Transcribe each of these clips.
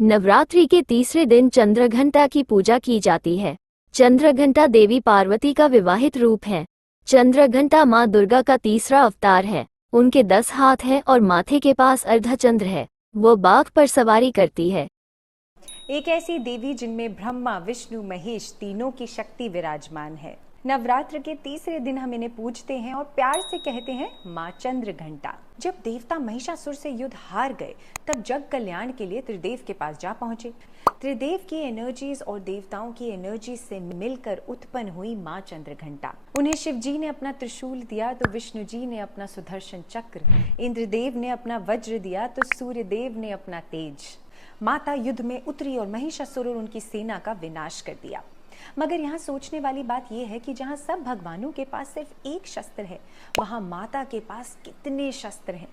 नवरात्रि के तीसरे दिन चंद्रघंटा की पूजा की जाती है। चंद्रघंटा देवी पार्वती का विवाहित रूप है। चंद्रघंटा माँ दुर्गा का तीसरा अवतार है। उनके 10 हाथ हैं और माथे के पास अर्धचंद्र है। वो बाघ पर सवारी करती है। एक ऐसी देवी जिनमें ब्रह्मा, विष्णु, महेश तीनों की शक्ति विराजमान है। नवरात्र के तीसरे दिन हम इन्हें पूजते हैं और प्यार से कहते हैं माँ चंद्रघंटा। जब देवता महिषासुर से युद्ध हार गए तब जग कल्याण के लिए त्रिदेव के पास जा पहुंचे। त्रिदेव की एनर्जीज और देवताओं की एनर्जी से मिलकर उत्पन्न हुई माँ चंद्रघंटा। उन्हें शिव जी ने अपना त्रिशूल दिया तो विष्णु जी ने अपना सुदर्शन चक्र, इंद्रदेव ने अपना वज्र दिया तो सूर्यदेव ने अपना तेज। माता युद्ध में उतरी और महिषासुर और उनकी सेना का विनाश कर दिया। मगर यहाँ सोचने वाली बात यह है कि जहाँ सब भगवानों के पास सिर्फ एक शस्त्र है, वहाँ माता के पास कितने शस्त्र हैं।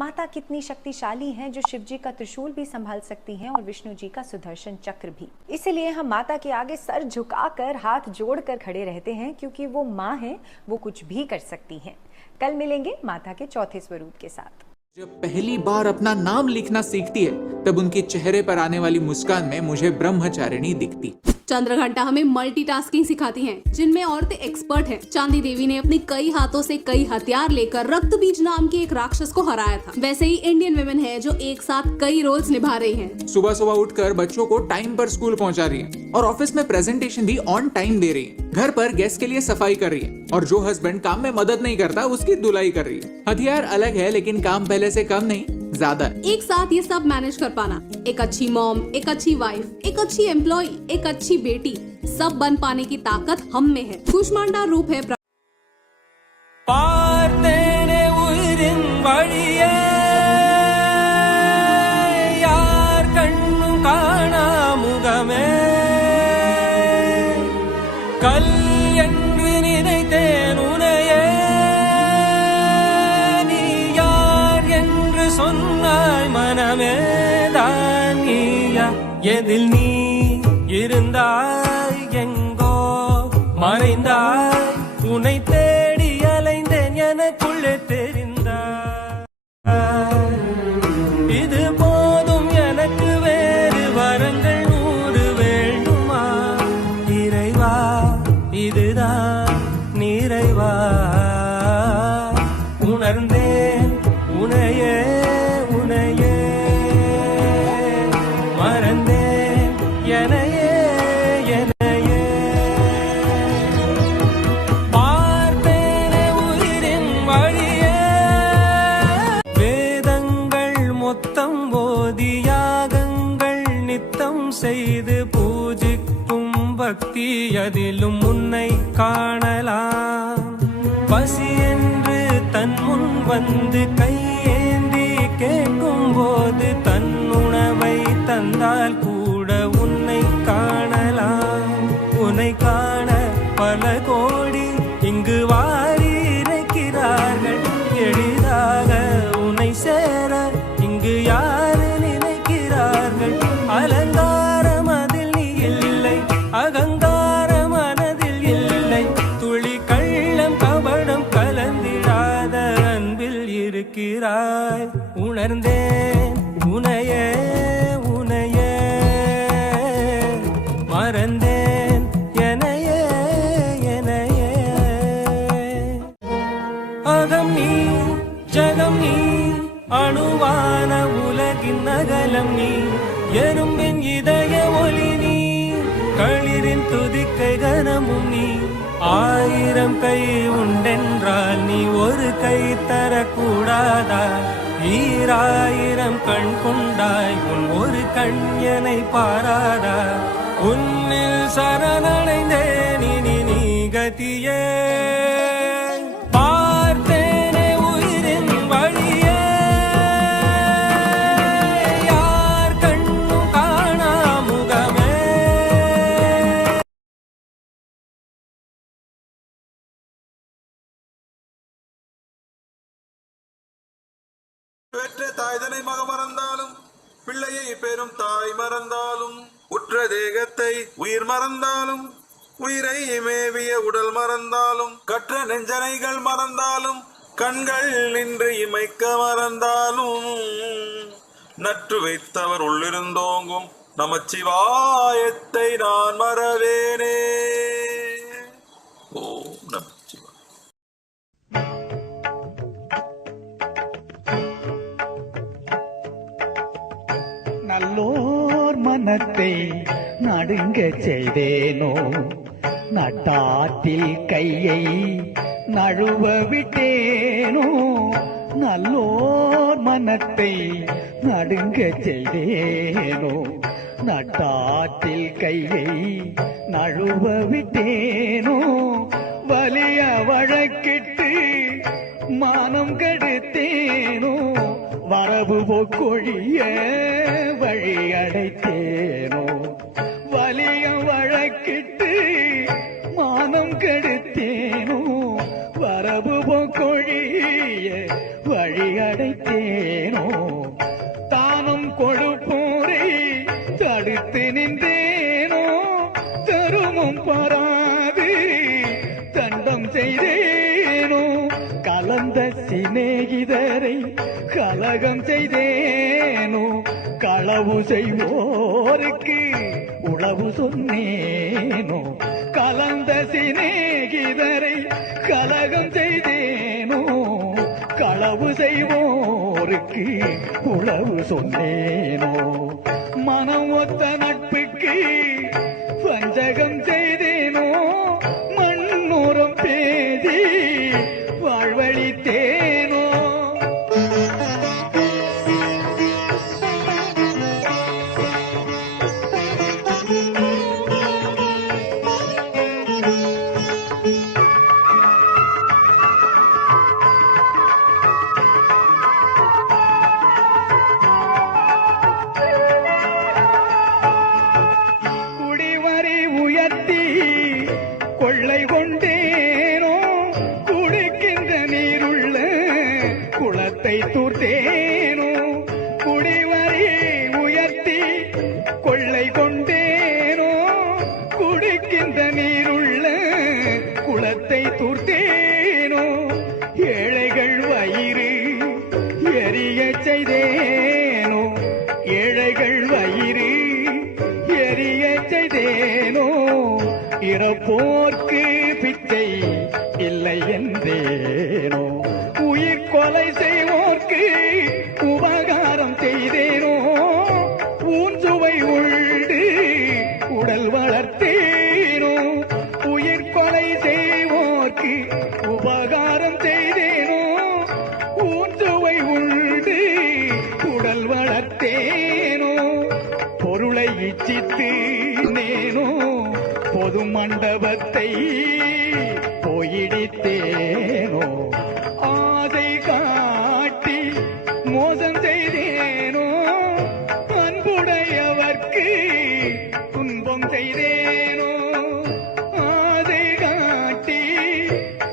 माता कितनी शक्तिशाली हैं जो शिव जी का त्रिशूल भी संभाल सकती हैं और विष्णु जी का सुदर्शन चक्र भी। इसलिए हम माता के आगे सर झुकाकर हाथ जोड़कर खड़े रहते हैं, क्योंकि वो माँ है, वो कुछ भी कर सकती हैं। कल मिलेंगे माता के चौथे स्वरूप के साथ। जब पहली बार अपना नाम लिखना सीखती है तब उनके चेहरे पर आने वाली मुस्कान में मुझे ब्रह्मचारिणी दिखती। चंद्रघंटा हमें मल्टीटास्किंग सिखाती हैं, जिनमें औरतें एक्सपर्ट हैं। चांदी देवी ने अपने कई हाथों से कई हथियार लेकर रक्तबीज नाम के एक राक्षस को हराया था। वैसे ही इंडियन वुमेन है जो एक साथ कई रोल्स निभा रही हैं। सुबह सुबह उठकर बच्चों को टाइम पर स्कूल पहुंचा रही है और ऑफिस में प्रेजेंटेशन भी ऑन टाइम दे रही है। घर पर गेस्ट के लिए सफाई कर रही है और जो हस्बैंड काम में मदद नहीं करता उसकी धुलाई कर रही है। हथियार अलग है लेकिन काम पहले से कम नहीं ज्यादा। एक साथ ये सब मैनेज कर पाना, एक अच्छी मॉम, एक अच्छी वाइफ, एक अच्छी एम्प्लॉय, एक अच्छी बेटी, सब बन पाने की ताकत हम में है। कुष्मांडा रूप है। எதில் நீ இருந்தாய், எங்கோ மறைந்தாய், உன்னை தேடி அலைந்தேன் எனக்குள்ளே தெரிந்தாய். இது போதும் எனக்கு, வேறு வரங்கள் 100 வேண்டுமா? இறைவா இதுதான் நிறைவா. உணர்ந்தேன் உனையே உனையே, மறந்தேன் எனையே எனையே. பார்த்தேனே உயிரின் வழியே, வேதங்கள் மொத்தம் ஓதி யாகங்கள் நித்தம் செய்து பூஜிக்கும் பக்தி, அதிலும் உன்னை காணலாம். பசி என்று தன் முன் வந்து கையேந்தி கேட்கும் போது தன் உணவை தந்தால் கூட உன்னை காணலாம். உன்னை காண பல கோடி இங்கு வாரி இறைக்கிறார்கள். எளிதாக உன்னை சேர இங்கு யாரு நினைக்கிறார்கள்? அலங்காரம் அதில் நீ இல்லை, அகங்கார மனதில் இல்லை, துளி கள்ளம் கபடம் கலந்திடாத அன்பில் இருக்கிறாய். உணர்ந்தேன் உனையே உனையே, மறந்தேன் எனையே எனையே. அகம் நீ ஜகம் நீ, அணுவான உலகின் அகலம் நீ, எறும்பின் இதய ஒளி நீ, களிரின் துதிக்கை கனமும் நீ. 1000 கை உண்டென்றால் நீ ஒரு கை தரக்கூடாதா? 1000 கண் கொண்டாய் உன் ஒரு கண் என்னை பாராதா? உன்னில் சரணடைந்தேன் இனி நீ கதியே. பார்த்தேனே உயிரின் வழியே, யார் கண்ணும் காணா முகமே. பெற்ற தாய்தனை மக மறந்தாலும், பிள்ளையை பெறும் தாய் மறந்தாலும், உற்ற தேகத்தை உயிர் மறந்தாலும், உயிரை மேவிய உடல் மறந்தாலும், கற்ற நெஞ்சனைகள் மறந்தாலும், கண்கள் நின்று இமைக்க மறந்தாலும், நற்று வைத்தவர் உள்ளிருந்தோங்கும் நமச்சிவாயத்தை நான் மறவேனே. ஓம் நமச்சிவாய. நல்லோர் மனத்தை நடுங்க செய்தேனோ, நட்டாற்றில் கையை நழுவ விட்டேனோ. நல்லோர் மனத்தை நடுங்க செய்தேனோ, நட்டாற்றில் கையை நழுவ விட்டேனோ. வலிய வழக்கிட்டு மானம் கெடுத்தேனோ, வரவு போக்கொழிய வழி அடைத்தேனோ. வலிய வழக்கிட்டு மானம் கெடுத்தேனோ, வரவு போக்கொழிய வழி அடைத்தேனோ. தானும் கொடுப்போரை தடுத்து நின்றேனோ, தருமும் பாராது தண்டம் செய்தேனோ. கலந்த சிநேகிதரை கலகம் செய்தேனோ, களவு செய்வோருக்கு உளவு சொன்னேனோ. கலந்த சிநேகிதரை கலகம் செய்தேனோ, களவு செய்வோருக்கு உளவு சொன்னேனோ. மனம் ஒத்த நட்புக்கு வஞ்சகம் செய்தேனோ, மண்ணூரம் பேதி வாழ்வழித்தேனோ. குடிவரி உயர்த்தி கொள்ளை கொண்டேனோ, குடிக்கின்ற நீருள்ள குளத்தை தூர்த்தேனோ. குடிவரி உயர்த்தி கொள்ளை கொண்டேனோ, குடிக்கின்ற நீருள்ள குளத்தை தூர்த்தேனோ. ஏழைகள் வயிறு எரிய செய்தேனோ, ஏழைகள் வயிறு எரிய செய்தேனோ. இறப்போர்க்கு பிச்சை இல்லை என்றேனோ, உயிர் கொலை செய்வோர்க்கு உபகாரம் செய்தேனோ. ஊன்சுவை உண்டு உடல் வளர்த்தேனோ, உயிர் கொலை செய்வோர்க்கு உபகாரம் செய்தேனோ. ஊன்சுவை உண்டு உடல் வளர்த்தேனோ. பொருளை இச்சித்து நேனோ, பொது மண்டபத்தை போயிடித்தேனோ. ஆசை காட்டி மோசம் செய்தேனோ, அன்புடையவர்க்கு துன்பம் செய்தேனோ. ஆசை காட்டி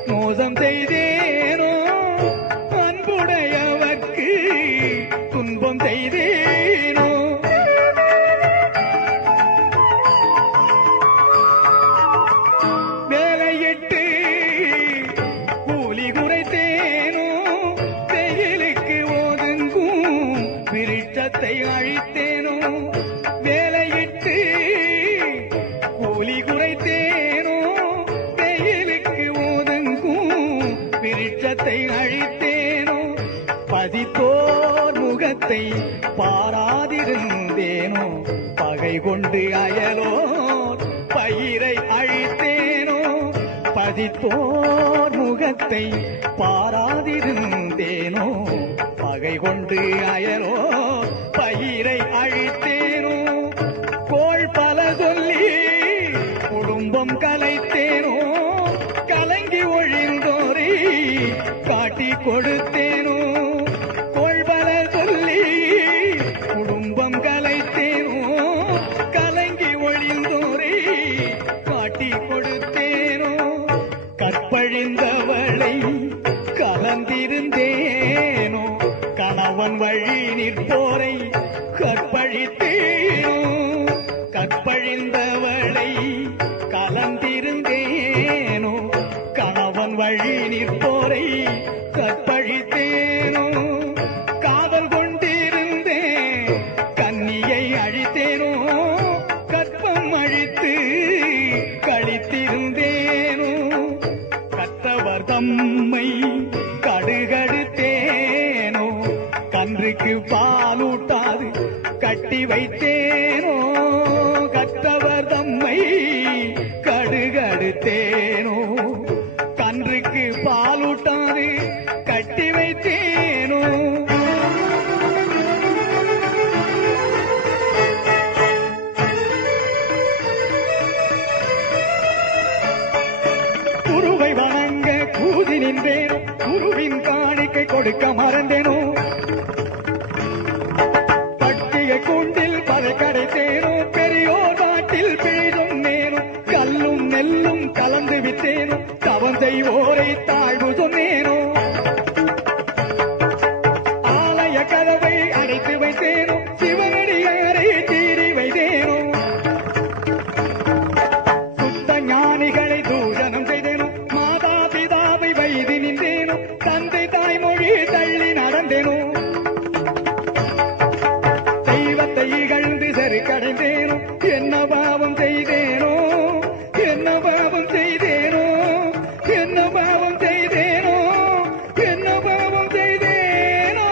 மோசம் செய்தேனோ, அன்புடையவர்க்கு துன்பம் செய்தேனோ. வேலையிட்டு கூலி குறைத்தேனோ, வெயிலுக்கு ஒதுங்கும் விருட்சத்தை அழித்தேனோ. வேலையிட்டு கூலி குறைத்தேனோ, வெயிலுக்கு ஒதுங்கும் விருட்சத்தை அழித்தேனோ. பதித்தோர் முகத்தை பாராதிருந்தேனோ, பகை கொண்டு அயலோர் பயிரை அழித்தேனோ. பதித்தோர் முகத்தை பாராதிருந்தேனோ, பகை கொண்டு அயலோ பயிரை அழித்தேனோ. கோள் பல சொல்லி குடும்பம் கலைத்தேனோ, கலங்கி ஒழிந்தோரை காட்டி கொடுத்தேனோ. கோள் பல சொல்லி குடும்பம் கலைத்தேனோ, கலங்கி ஒழிந்தோரை காட்டி கொடுத்தேனோ. கற்பழிந்தவளை கலந்திருந்தேனோ, கணவன் வழி நிற்போரை கற்பழித்தேனோ. கற்பழிந்தவளை கலந்திருந்தேனோ, கணவன் வழி நிற்போரை கற்பழி கற்பம் அழித்து கழித்திருந்தேனோ கற்றவர் தம்மை கடுகடுத்தேனோ கன்றுக்கு பாலூட்டாது கட்டி வைத்தேனோ கற்றவர் தம்மை கடுகடுத்தேனோ கன்றுக்கு பாலூட்டாது கட்டி வைத்தேனோ குருவை வணங்க கூதி நின்றேனோ குருவின் காணிக்கை கொடுக்க மறந்தேனோ பட்டிய கூண்டில் பதை கடைத்தேனோ பெரியோர் நாட்டில் பெய்தும் நேனோ கல்லும் நெல்லும் கலந்து விட்டேனோ தவம் செய்வோரை தாழ்வு சொன்னேனோ ஆலய கதவை அடைத்து வைத்தேனோ சிவனடியாரை தீரி வைத்தேனோ சுத்த ஞானிகளை தூஷணம் செய்தேனோ மாதா பிதாவை வைதி நின்றேனோ தந்தை தாய்மொழி தள்ளி நடந்தேனோ தெய்வத்தை இகழ்ந்து செருக்கடைந்தேனோ என்ன பாவம் செய்தேனோ என்ன பாவம் செய்தேனோ என்ன பாவம் செய்தேனோ என்ன பாவம் செய்தேனோ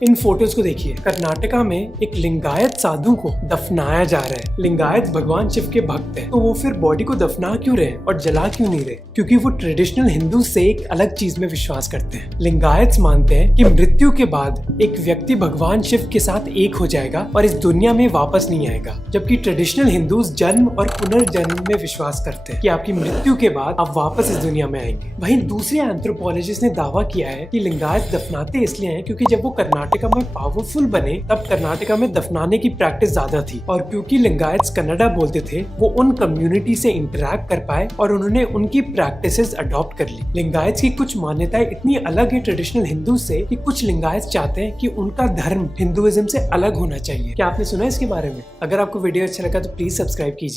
इन फोटोज को देखिए। कर्नाटका में एक लिंगायत साधु को दफनाया जा रहा है। लिंगायत भगवान शिव के भक्त हैं, तो वो फिर बॉडी को दफना क्यों रहे और जला क्यों नहीं रहे? क्योंकि वो ट्रेडिशनल हिंदू से एक अलग चीज में विश्वास करते हैं। लिंगायत मानते हैं कि मृत्यु के बाद एक व्यक्ति भगवान शिव के साथ एक हो जाएगा और इस दुनिया में वापस नहीं आएगा, जबकि ट्रेडिशनल हिंदूज जन्म और पुनर्जन्म में विश्वास करते हैं कि आपकी मृत्यु के बाद आप वापस इस दुनिया में आएंगे। वहीं दूसरे एंथ्रोपोलॉजिस्ट ने दावा किया है कि लिंगायत दफनाते इसलिए हैं क्योंकि जब वो कर्नाटका में पावरफुल बने तब कर्नाटका में दफनाने की प्रैक्टिस ज्यादा थी, और क्योंकि लिंगायत्स कन्नड़ा बोलते थे वो उन कम्युनिटी से इंटरैक्ट कर पाए और उन्होंने उनकी प्रैक्टिसेस अडॉप्ट कर ली। लिंगायत्स की कुछ मान्यताएं इतनी अलग है ट्रेडिशनल हिंदू से कि कुछ लिंगायत्स चाहते हैं कि उनका धर्म हिंदुइज्म से अलग होना चाहिए। क्या आपने सुना इसके बारे में? अगर आपको वीडियो अच्छा लगा तो प्लीज सब्सक्राइब कीजिए।